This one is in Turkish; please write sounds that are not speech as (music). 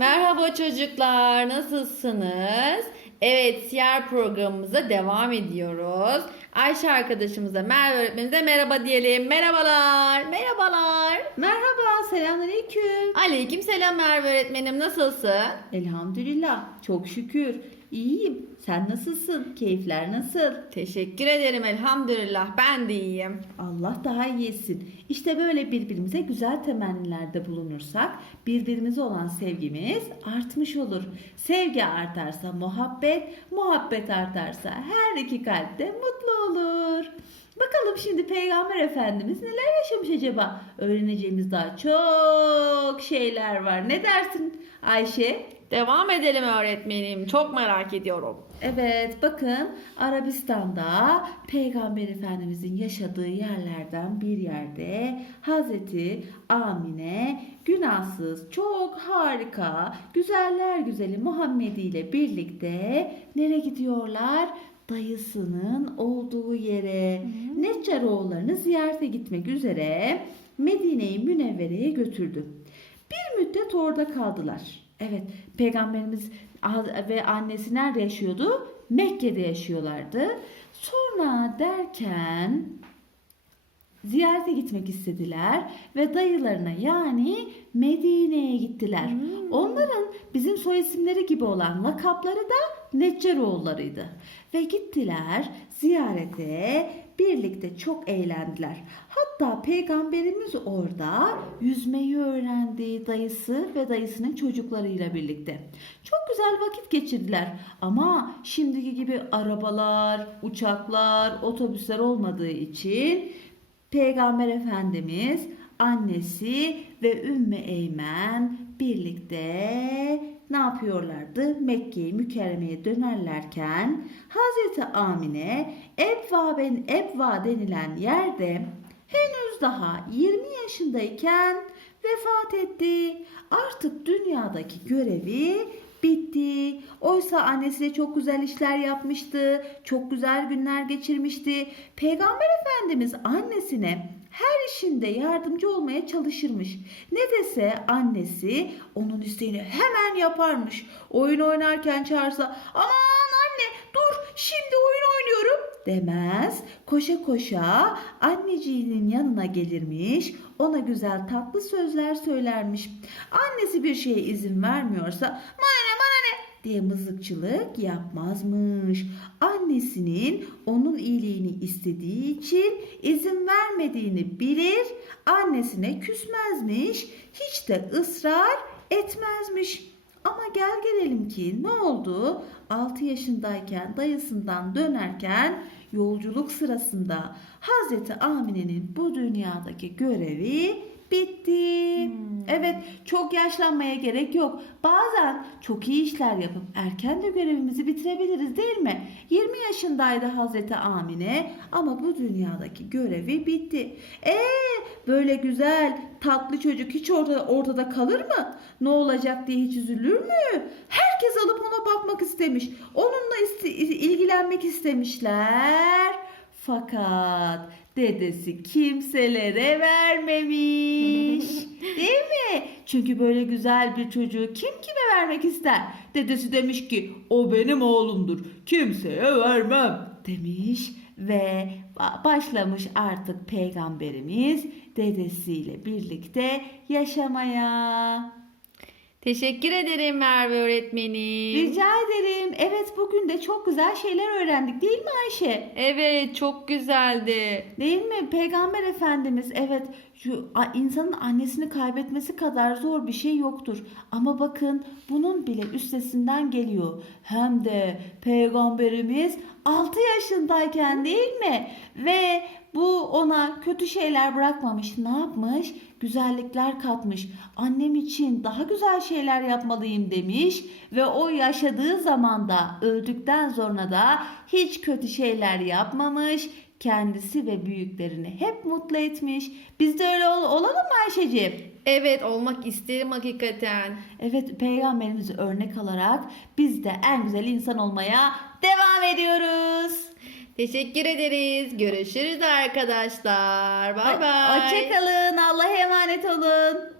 Merhaba çocuklar, nasılsınız? Evet, siyer programımıza devam ediyoruz. Ayşe arkadaşımıza, Merve öğretmenimize merhaba diyelim. Merhabalar, merhabalar. Merhaba, selamünaleyküm. Aleyküm selam Merve öğretmenim, nasılsın? Elhamdülillah, çok şükür. İyiyim. Sen nasılsın? Keyifler nasıl? Teşekkür ederim elhamdülillah, ben de iyiyim. Allah daha iyi etsin. İşte böyle birbirimize güzel temennilerde bulunursak birbirimize olan sevgimiz artmış olur. Sevgi artarsa muhabbet, muhabbet artarsa her iki kalp de mutlu olur. Bakalım şimdi Peygamber Efendimiz neler yaşamış acaba? Öğreneceğimiz daha çok şeyler var. Ne dersin Ayşe? Devam edelim öğretmenim, çok merak ediyorum. Evet bakın Arabistan'da Peygamber Efendimizin yaşadığı yerlerden bir yerde Hazreti Amine günahsız çok harika güzeller güzeli Muhammed ile birlikte nereye gidiyorlar? Dayısının olduğu yere Neccaroğullarını ziyarete gitmek üzere Medine-i Münevvere'ye götürdü. Bir müddet orada kaldılar. Evet, Peygamberimiz ve annesi nerede yaşıyordu? Mekke'de yaşıyorlardı. Sonra derken ziyarete gitmek istediler ve dayılarına yani Medine'ye gittiler. Onların bizim soy isimleri gibi olan lakapları da Neccaroğullarıydı. Ve gittiler ziyarete birlikte çok eğlendiler. Hatta peygamberimiz orada yüzmeyi öğrendi dayısı ve dayısının çocuklarıyla birlikte. Çok güzel vakit geçirdiler ama şimdiki gibi arabalar, uçaklar, otobüsler olmadığı için Peygamber Efendimiz, annesi ve Ümmü Eymen birlikte ne yapıyorlardı? Mekke'yi mükerremeye dönerlerken Hazreti Amine Ebva ben Ebva denilen yerde henüz daha 20 yaşındayken vefat etti. Artık dünyadaki görevi bitti. Oysa annesiyle çok güzel işler yapmıştı. Çok güzel günler geçirmişti. Peygamber Efendimiz annesine her işinde yardımcı olmaya çalışırmış. Ne dese annesi onun isteğini hemen yaparmış. Oyun oynarken çağırsa aman anne dur şimdi oyun demez. Koşa koşa anneciğinin yanına gelirmiş. Ona güzel tatlı sözler söylermiş. Annesi bir şeye izin vermiyorsa bana ne bana ne diye mızıkçılık yapmazmış. Annesinin onun iyiliğini istediği için izin vermediğini bilir. Annesine küsmezmiş. Hiç de ısrar etmezmiş. Ama gel gelelim ki ne oldu? 6 yaşındayken dayısından dönerken yolculuk sırasında Hazreti Amine'nin bu dünyadaki görevi bitti. Evet çok yaşlanmaya gerek yok. Bazen çok iyi işler yapıp erken de görevimizi bitirebiliriz değil mi? 20 yaşındaydı Hazreti Amine ama bu dünyadaki görevi bitti. Ee böyle güzel tatlı çocuk hiç ortada, ortada kalır mı? Ne olacak diye hiç üzülür mü? Herkes alıp ona bakmak istemiş. Onunla iste- ilgilenmek istemişler. Fakat dedesi kimselere vermemiş. (laughs) Değil mi? Çünkü böyle güzel bir çocuğu kim kime vermek ister? Dedesi demiş ki o benim oğlumdur. Kimseye vermem demiş ve ba- başlamış artık peygamberimiz dedesiyle birlikte yaşamaya. Teşekkür ederim Merve öğretmenim. Rica ederim. Evet bugün de çok güzel şeyler öğrendik değil mi Ayşe? Evet, çok güzeldi. Değil mi? Peygamber Efendimiz evet şu insanın annesini kaybetmesi kadar zor bir şey yoktur. Ama bakın bunun bile üstesinden geliyor. Hem de peygamberimiz 6 yaşındayken değil mi? Ve bu ona kötü şeyler bırakmamış. Ne yapmış? Güzellikler katmış. Annem için daha güzel şeyler yapmalıyım demiş ve o yaşadığı zamanda öldükten sonra da hiç kötü şeyler yapmamış kendisi ve büyüklerini hep mutlu etmiş. Biz de öyle ol- olalım mı Ayşeciğim? Evet, olmak isterim hakikaten. Evet peygamberimizi örnek alarak biz de en güzel insan olmaya devam ediyoruz. Teşekkür ederiz. Görüşürüz arkadaşlar. Bay bay. Hoşçakalın. Allah'a emanet olun.